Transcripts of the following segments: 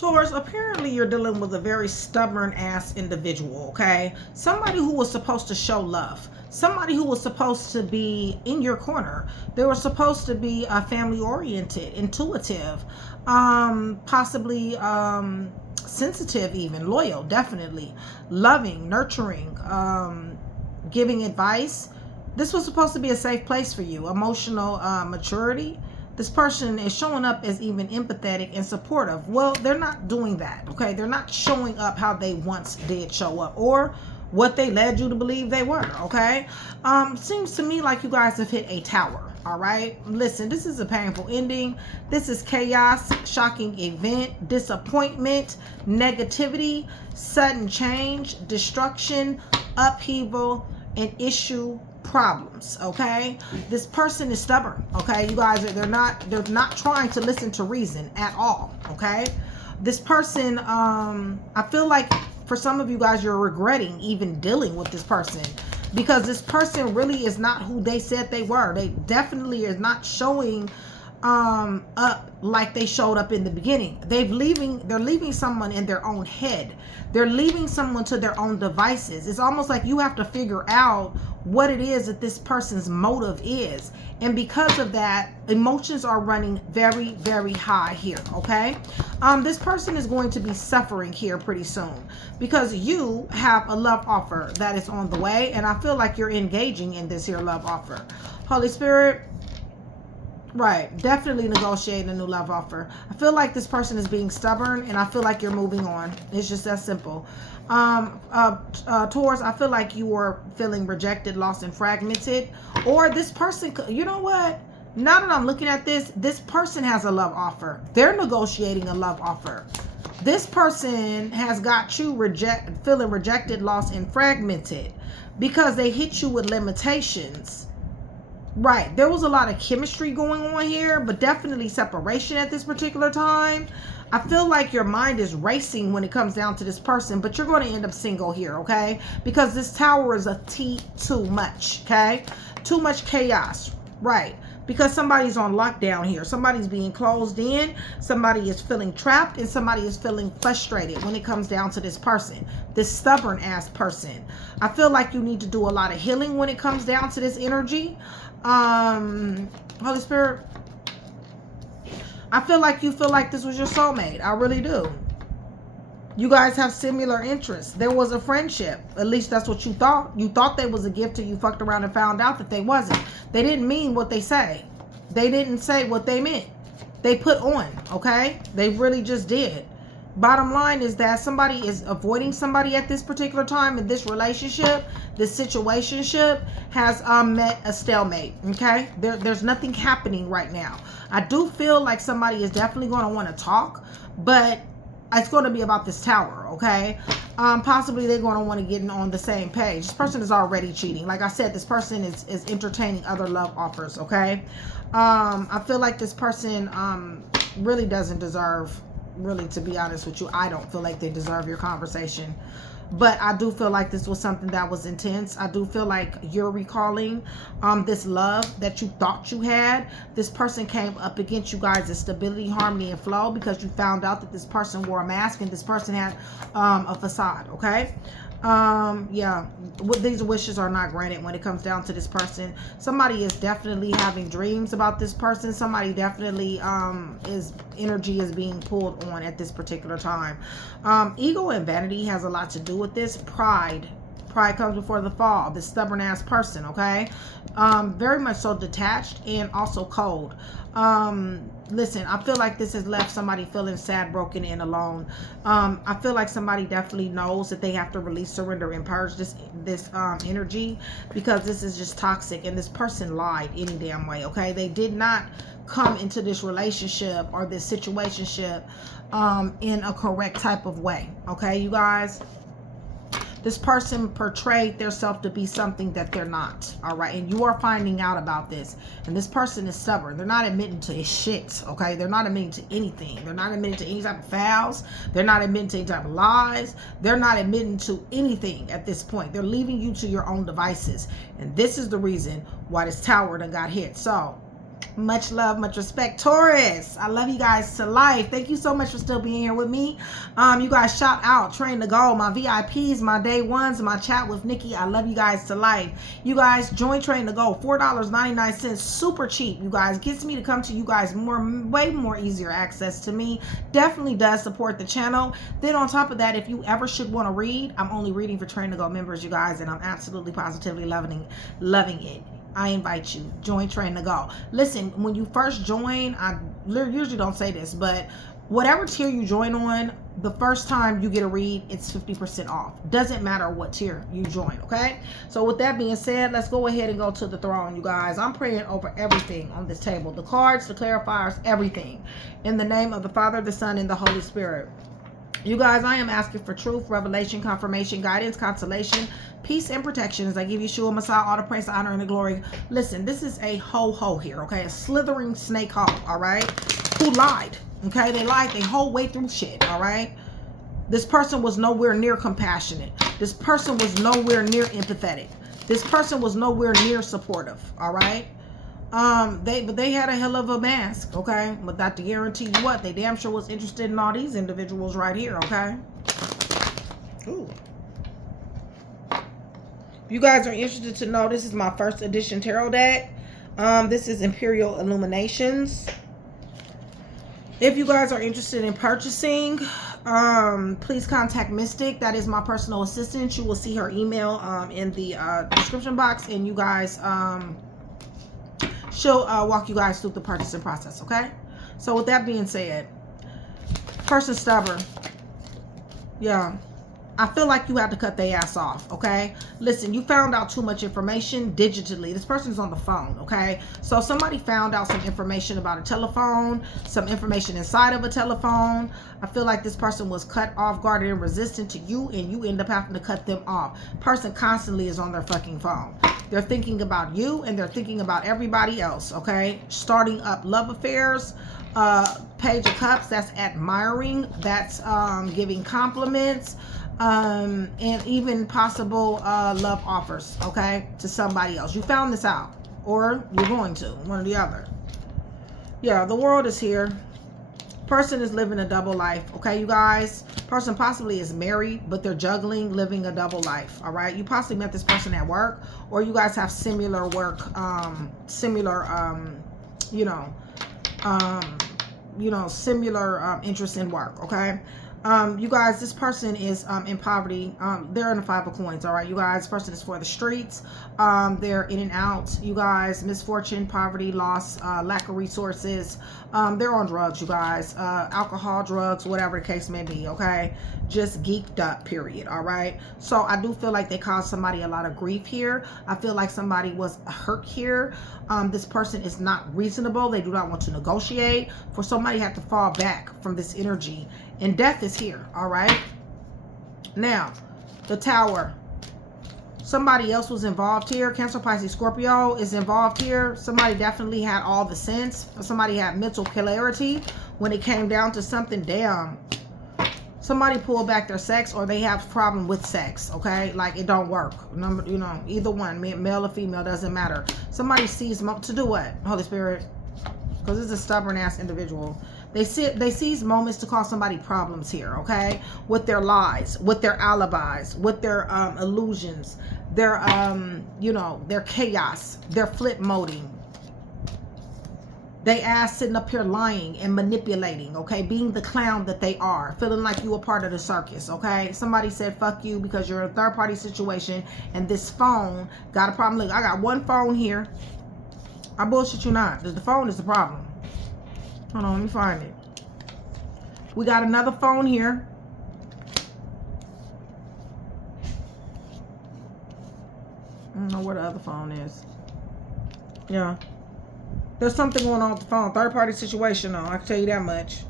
Taurus, apparently you're dealing with a very stubborn ass individual, okay? Somebody who was supposed to show love. Somebody who was supposed to be in your corner. They were supposed to be family oriented, intuitive, possibly sensitive, even loyal, definitely loving, nurturing, giving advice. This was supposed to be a safe place for you. Emotional maturity. This person is showing up as even empathetic and supportive. Well, they're not doing that, okay? They're not showing up how they once did show up, or what they led you to believe they were, okay? Seems to me like you guys have hit a tower, all right? Listen, this is a painful ending. This is chaos, shocking event, disappointment, negativity, sudden change, destruction, upheaval, and issue, problems, okay? This person is stubborn, okay? You guys, they're not trying to listen to reason at all, okay? This person, I feel like for some of you guys, you're regretting even dealing with this person, because this person really is not who they said they were. They definitely is not showing up like they showed up in the beginning. They're leaving someone in their own head. They're leaving someone to their own devices. It's almost like you have to figure out what it is that this person's motive is. And because of that, emotions are running very, very high here, okay? This person is going to be suffering here pretty soon, because you have a love offer that is on the way, and I feel like you're engaging in this here love offer. Holy Spirit, right, definitely negotiating a new love offer. I feel like this person is being stubborn, and I feel like you're moving on. It's just that simple. Taurus, I feel like you were feeling rejected, lost, and fragmented. Or this person, you know what? Now that I'm looking at this person has a love offer. They're negotiating a love offer. This person has got you feeling rejected, lost, and fragmented because they hit you with limitations. Right, there was a lot of chemistry going on here, but definitely separation at this particular time. I feel like your mind is racing when it comes down to this person, but you're going to end up single here, okay? Because this tower is a T too much, okay? Too much chaos, right? Because somebody's on lockdown here. Somebody's being closed in. Somebody is feeling trapped, and somebody is feeling frustrated when it comes down to this person, this stubborn ass person. I feel like you need to do a lot of healing when it comes down to this energy. Holy Spirit, I feel like you feel like this was your soulmate. I really do. You guys have similar interests. There was a friendship. At least that's what you thought. You thought they was a gift till you fucked around and found out that they wasn't. They didn't mean what they say. They didn't say what they meant. They put on, okay? They really just did. Bottom line is that somebody is avoiding somebody at this particular time in this relationship. This situationship has met a stalemate, okay? There's nothing happening right now. I do feel like somebody is definitely going to want to talk, but it's going to be about this tower, okay? Possibly they're going to want to get on the same page. This person is already cheating. Like I said, this person is entertaining other love offers, okay? I feel like this person really doesn't deserve, really, to be honest with you, I don't feel like they deserve your conversation. But I do feel like this was something that was intense. I do feel like you're recalling this love that you thought you had. This person came up against you guys' stability, harmony, and flow, because you found out that this person wore a mask and this person had a facade, okay? Yeah, these wishes are not granted when it comes down to this person. Somebody is definitely having dreams about this person. Somebody definitely energy is being pulled on at this particular time. Ego and vanity has a lot to do with this. Pride comes before the fall. This stubborn ass person, okay? Very much so detached and also cold. Listen, I feel like this has left somebody feeling sad, broken, and alone. I feel like somebody definitely knows that they have to release, surrender, and purge this energy, because this is just toxic, and this person lied any damn way, okay? They did not come into this relationship or this situationship in a correct type of way, okay, you guys? This person portrayed themselves to be something that they're not, all right? And you are finding out about this. And this person is stubborn. They're not admitting to shit, okay? They're not admitting to anything. They're not admitting to any type of fouls. They're not admitting to any type of lies. They're not admitting to anything at this point. They're leaving you to your own devices. And this is the reason why this tower done got hit. So, Much love, much respect. Taurus, I love you guys to life. Thank you so much for still being here with me. You guys, shout out, Train to Go, my VIPs, my day ones, my chat with Nikki. I love you guys to life. You guys, join Train to Go. $4.99, super cheap, you guys. Gets me to come to you guys way more easier access to me. Definitely does support the channel. Then on top of that, if you ever should want to read, I'm only reading for Train to Go members, you guys, and I'm absolutely positively loving it. I invite you, join Train to Go. Listen, when you first join, I usually don't say this, but whatever tier you join on, the first time you get a read, it's 50% off. Doesn't matter what tier you join, okay? So with that being said, let's go ahead and go to the throne, you guys. I'm praying over everything on this table. The cards, the clarifiers, everything. In the name of the Father, the Son, and the Holy Spirit. You guys, I am asking for truth, revelation, confirmation, guidance, consolation, peace, and protection as I give Yeshua Messiah all the praise, honor, and the glory. Listen, this is a ho-ho here, okay? A slithering snake hole, all right? Who lied, okay? They lied the whole way through shit, all right? This person was nowhere near compassionate. This person was nowhere near empathetic. This person was nowhere near supportive, all right? They had a hell of a mask, okay? But not to guarantee you what, they damn sure was interested in all these individuals right here, okay? Ooh. If you guys are interested to know, this is my first edition tarot deck. This is Imperial Illuminations. If you guys are interested in purchasing, please contact Mystic. That is my personal assistant. You will see her email in the description box, and you guys she'll walk you guys through the purchasing process, okay? So with that being said, person stubborn. Yeah. I feel like you have to cut their ass off, okay? Listen, you found out too much information digitally. This person's on the phone, okay? So somebody found out some information about a telephone, some information inside of a telephone. I feel like this person was cut off, guarded, and resistant to you, and you end up having to cut them off. Person constantly is on their fucking phone. They're thinking about you, and they're thinking about everybody else, okay? Starting up love affairs. Page of Cups, that's admiring. That's giving compliments. And even possible love offers, okay, to somebody else. You found this out, or you're going to, one or the other. Yeah, the world is here. Person is living a double life, okay, you guys? Person possibly is married, but they're juggling, living a double life, all right? You possibly met this person at work, or you guys have similar work, similar interests in work, okay? You guys, this person is in poverty. They're in the 5 of coins, all right, you guys? This person is for the streets. They're in and out, you guys. Misfortune, poverty, loss, lack of resources. They're on drugs, you guys. Alcohol, drugs, whatever the case may be, okay? Just geeked up, period, all right? So I do feel like they caused somebody a lot of grief here. I feel like somebody was hurt here. This person is not reasonable. They do not want to negotiate. For somebody had to fall back from this energy. And death is here, all right? Now, the Tower. Somebody else was involved here. Cancer, Pisces, Scorpio is involved here. Somebody definitely had all the sense. Somebody had mental clarity when it came down to something. Damn. Somebody pulled back their sex, or they have a problem with sex, okay? Like, it don't work. You know, either one, male or female, doesn't matter. Somebody sees to do what? Holy Spirit. Because it's a stubborn-ass individual. They seize moments to cause somebody problems here, okay? With their lies, with their alibis, with their illusions, their, their chaos, their flip moding. They ass sitting up here lying and manipulating, okay? Being the clown that they are. Feeling like you a part of the circus, okay? Somebody said, fuck you, because you're in a third-party situation, and this phone got a problem. Look, I got one phone here. I bullshit you not. The phone is the problem. Hold on, let me find it. We got another phone here. I don't know where the other phone is. Yeah. There's something going on with the phone. Third-party situation, though. I can tell you that much.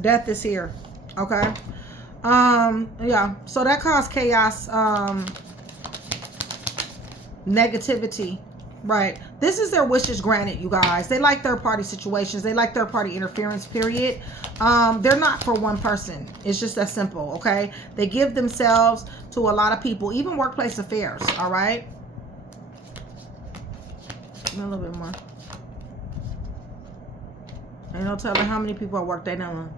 Death is here. Okay? Yeah. So that caused chaos, negativity. Right. This is their wishes granted, you guys. They like third-party situations. They like third-party interference, period. They're not for one person. It's just that simple, okay? They give themselves to a lot of people, even workplace affairs, all right? Give me a little bit more. Ain't no telling how many people I work they done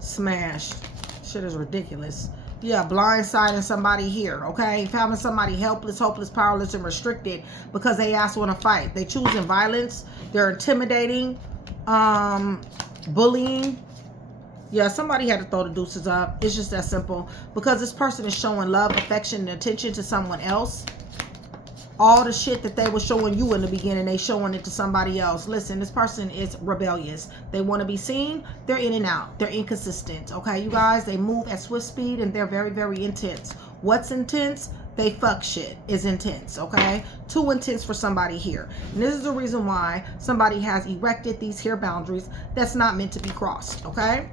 smashed. Shit is ridiculous. Yeah, blindsiding somebody here, okay? Having somebody helpless, hopeless, powerless, and restricted because they asked want to fight. They choosing violence. They're intimidating, bullying. Yeah, somebody had to throw the deuces up. It's just that simple. Because this person is showing love, affection, and attention to someone else. All the shit that they were showing you in the beginning, they showing it to somebody else. Listen, this person is rebellious. They want to be seen. They're in and out. They're inconsistent. Okay, you guys, they move at swift speed and they're very, very intense. What's intense? They fuck shit is intense. Okay, too intense for somebody here. And this is the reason why somebody has erected these here boundaries that's not meant to be crossed. Okay,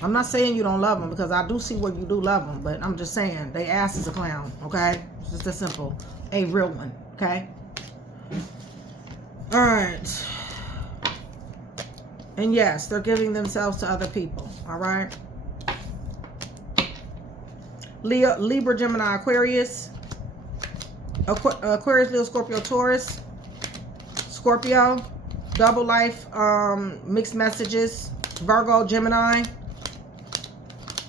I'm not saying you don't love them, because I do see where you do love them, but I'm just saying they ass is a clown. Okay, it's just that simple. A real one. Okay, all right. And yes, they're giving themselves to other people. All right, Leo, Libra, Gemini, Aquarius, Aquarius, Leo, Scorpio, Taurus, Scorpio, double life, mixed messages, Virgo, Gemini,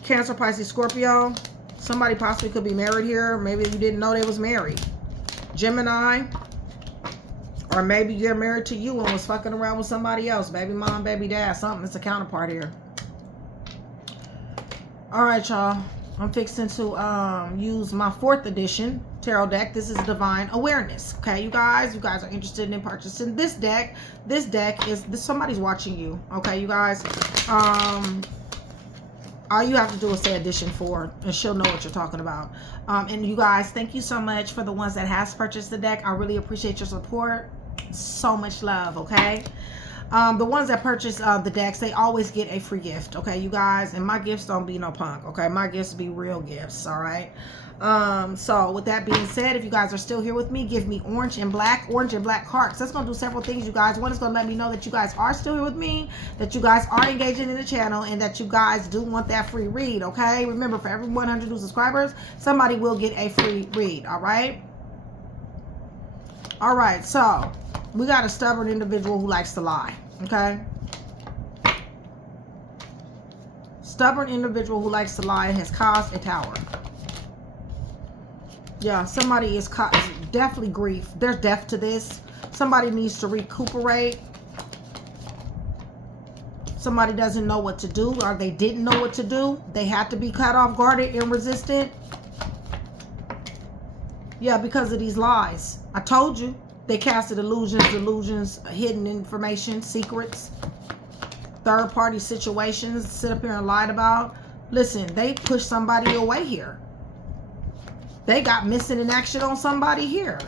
Cancer, Pisces, Scorpio. Somebody possibly could be married here. Maybe you didn't know they was married. Gemini. Or maybe you're married to you and was fucking around with somebody else. Baby mom, baby dad, something. It's a counterpart here. All right, y'all. I'm fixing to use my 4th edition tarot deck. This is Divine Awareness. Okay, you guys are interested in purchasing this deck. This deck is somebody's watching you. Okay, you guys. All you have to do is say edition 4 and she'll know what you're talking about. And you guys, thank you so much for the ones that has purchased the deck. I really appreciate your support. So much love. Okay. The ones that purchase the decks, they always get a free gift. Okay, you guys. And my gifts don't be no punk. Okay, my gifts be real gifts. All right. So with that being said, if you guys are still here with me, give me orange and black cards. That's going to do several things, you guys. One is going to let me know that you guys are still here with me, that you guys are engaging in the channel, and that you guys do want that free read. Okay, remember, for every 100 new subscribers, somebody will get a free read. All right. All right, so we got a stubborn individual who likes to lie. Okay, stubborn individual who likes to lie has caused a tower. Yeah, somebody is definitely grief. There's death to this. Somebody needs to recuperate. Somebody doesn't know what to do, or they didn't know what to do. They had to be cut off, guarded, and resistant. Yeah, because of these lies. I told you. They casted delusions, hidden information, secrets, third-party situations, sit up here and lied about. Listen, they pushed somebody away here. They got missing in action on somebody here.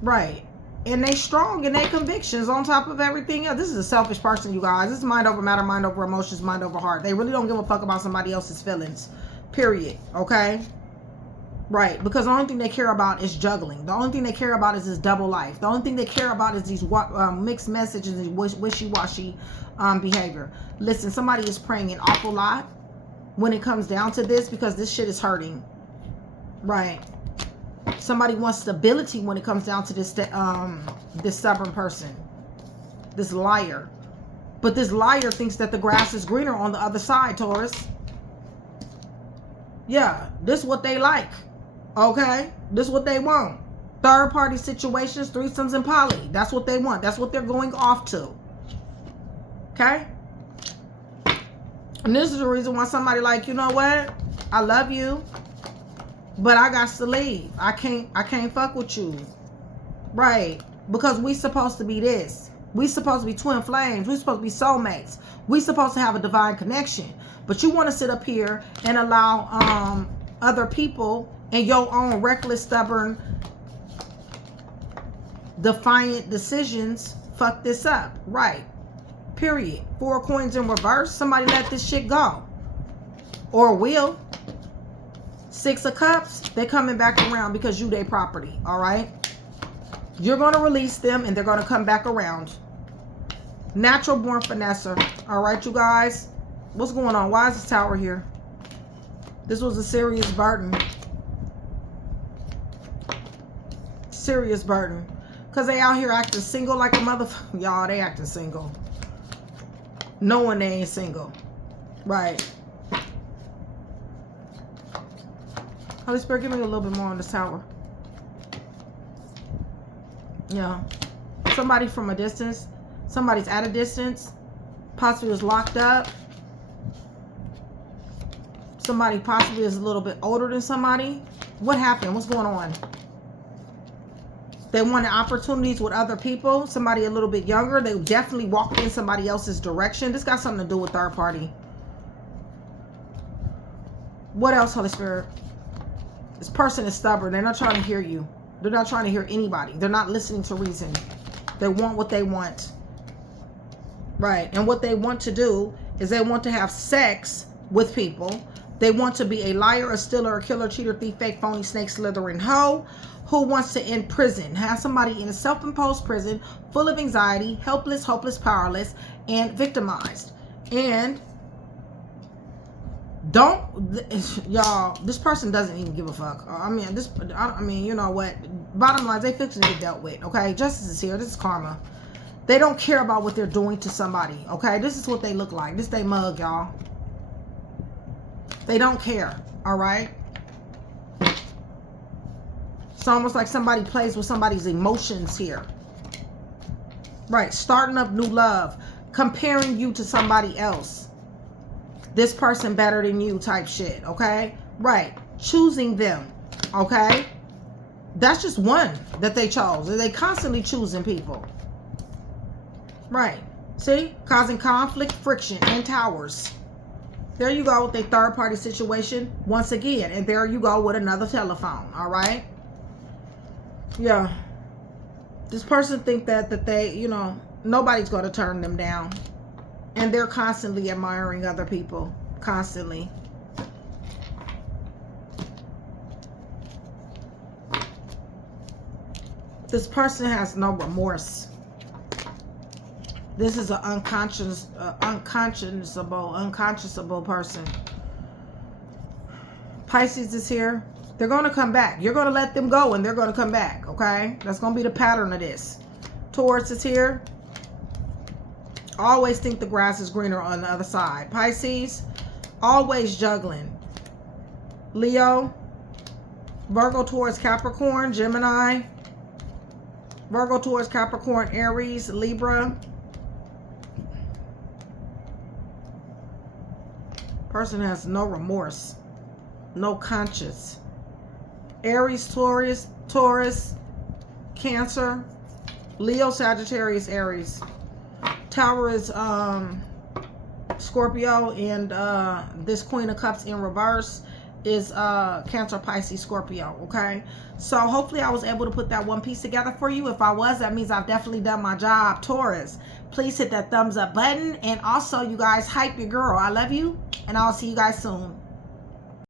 Right. And they strong in their convictions on top of everything else. This is a selfish person, you guys. This is mind over matter, mind over emotions, mind over heart. They really don't give a fuck about somebody else's feelings. Period. Okay? Right. Because the only thing they care about is juggling. The only thing they care about is this double life. The only thing they care about is these mixed messages and wishy-washy behavior. Listen, somebody is praying an awful lot when it comes down to this, because this shit is hurting. Right. Somebody wants stability when it comes down to this this stubborn person, this liar. But this liar thinks that the grass is greener on the other side, Taurus. Yeah, this is what they like. Okay, this is what they want. Third-party situations, threesomes, and poly. That's what they want. That's what they're going off to. Okay. And this is the reason why somebody like, you know what? I love you, but I got to leave. I can't fuck with you. Right. Because we supposed to be this. We supposed to be twin flames. We supposed to be soulmates. We supposed to have a divine connection. But you want to sit up here and allow other people and your own reckless, stubborn, defiant decisions fuck this up. Right. Period. 4 coins in reverse. Somebody let this shit go. Or will. 6 of Cups. They coming back around because you their property. All right. You're going to release them and they're going to come back around. Natural born finesser. All right, you guys. What's going on? Why is this tower here? This was a serious burden. Serious burden. Because they out here acting single like a motherfucker. Y'all, they acting single. Knowing they ain't single. Right. Holy Spirit, give me a little bit more on this tower. Yeah. Somebody from a distance. Somebody's at a distance. Possibly was locked up. Somebody possibly is a little bit older than somebody. What happened? What's going on? They wanted opportunities with other people. Somebody a little bit younger. They definitely walked in somebody else's direction. This got something to do with third party. What else, Holy Spirit? This person is stubborn. They're not trying to hear you. They're not trying to hear anybody. They're not listening to reason. They want what they want. Right. And what they want to do is they want to have sex with people. They want to be a liar, a stealer, a killer, cheater, thief, fake, phony, snake, slithering hoe who wants to end prison. Have somebody in a self-imposed prison full of anxiety, helpless, hopeless, powerless, and victimized. And y'all, this person doesn't even give a fuck. I mean, you know what? Bottom line, they fixing to get dealt with, okay? Justice is here. This is karma. They don't care about what they're doing to somebody, okay? This is what they look like. This they mug, y'all. They don't care, all right? It's almost like somebody plays with somebody's emotions here. Right, starting up new love, comparing you to somebody else. This person better than you type shit, okay? Right, choosing them, okay? That's just one that they chose. They constantly choosing people. Right, see? Causing conflict, friction, and towers. There you go with a third party situation once again. And there you go with another telephone, all right? Yeah. This person think that they, you know, nobody's going to turn them down. And they're constantly admiring other people. Constantly. This person has no remorse. This is an unconscionable person. Pisces is here. They're going to come back. You're going to let them go and they're going to come back, okay? That's going to be the pattern of this. Taurus is here. Always think the grass is greener on the other side. Pisces, always juggling. Leo, Virgo, Taurus, Capricorn, Gemini, Virgo, Taurus, Capricorn, Aries, Libra. Person has no remorse, no conscience. Aries, Taurus, Cancer, Leo, Sagittarius, Aries. Tower is Scorpio, and this Queen of Cups in reverse is Cancer, Pisces, Scorpio, okay? So hopefully I was able to put that one piece together for you. If I was, that means I've definitely done my job. Taurus, please hit that thumbs up button, and also you guys hype your girl. I love you, and I'll see you guys soon.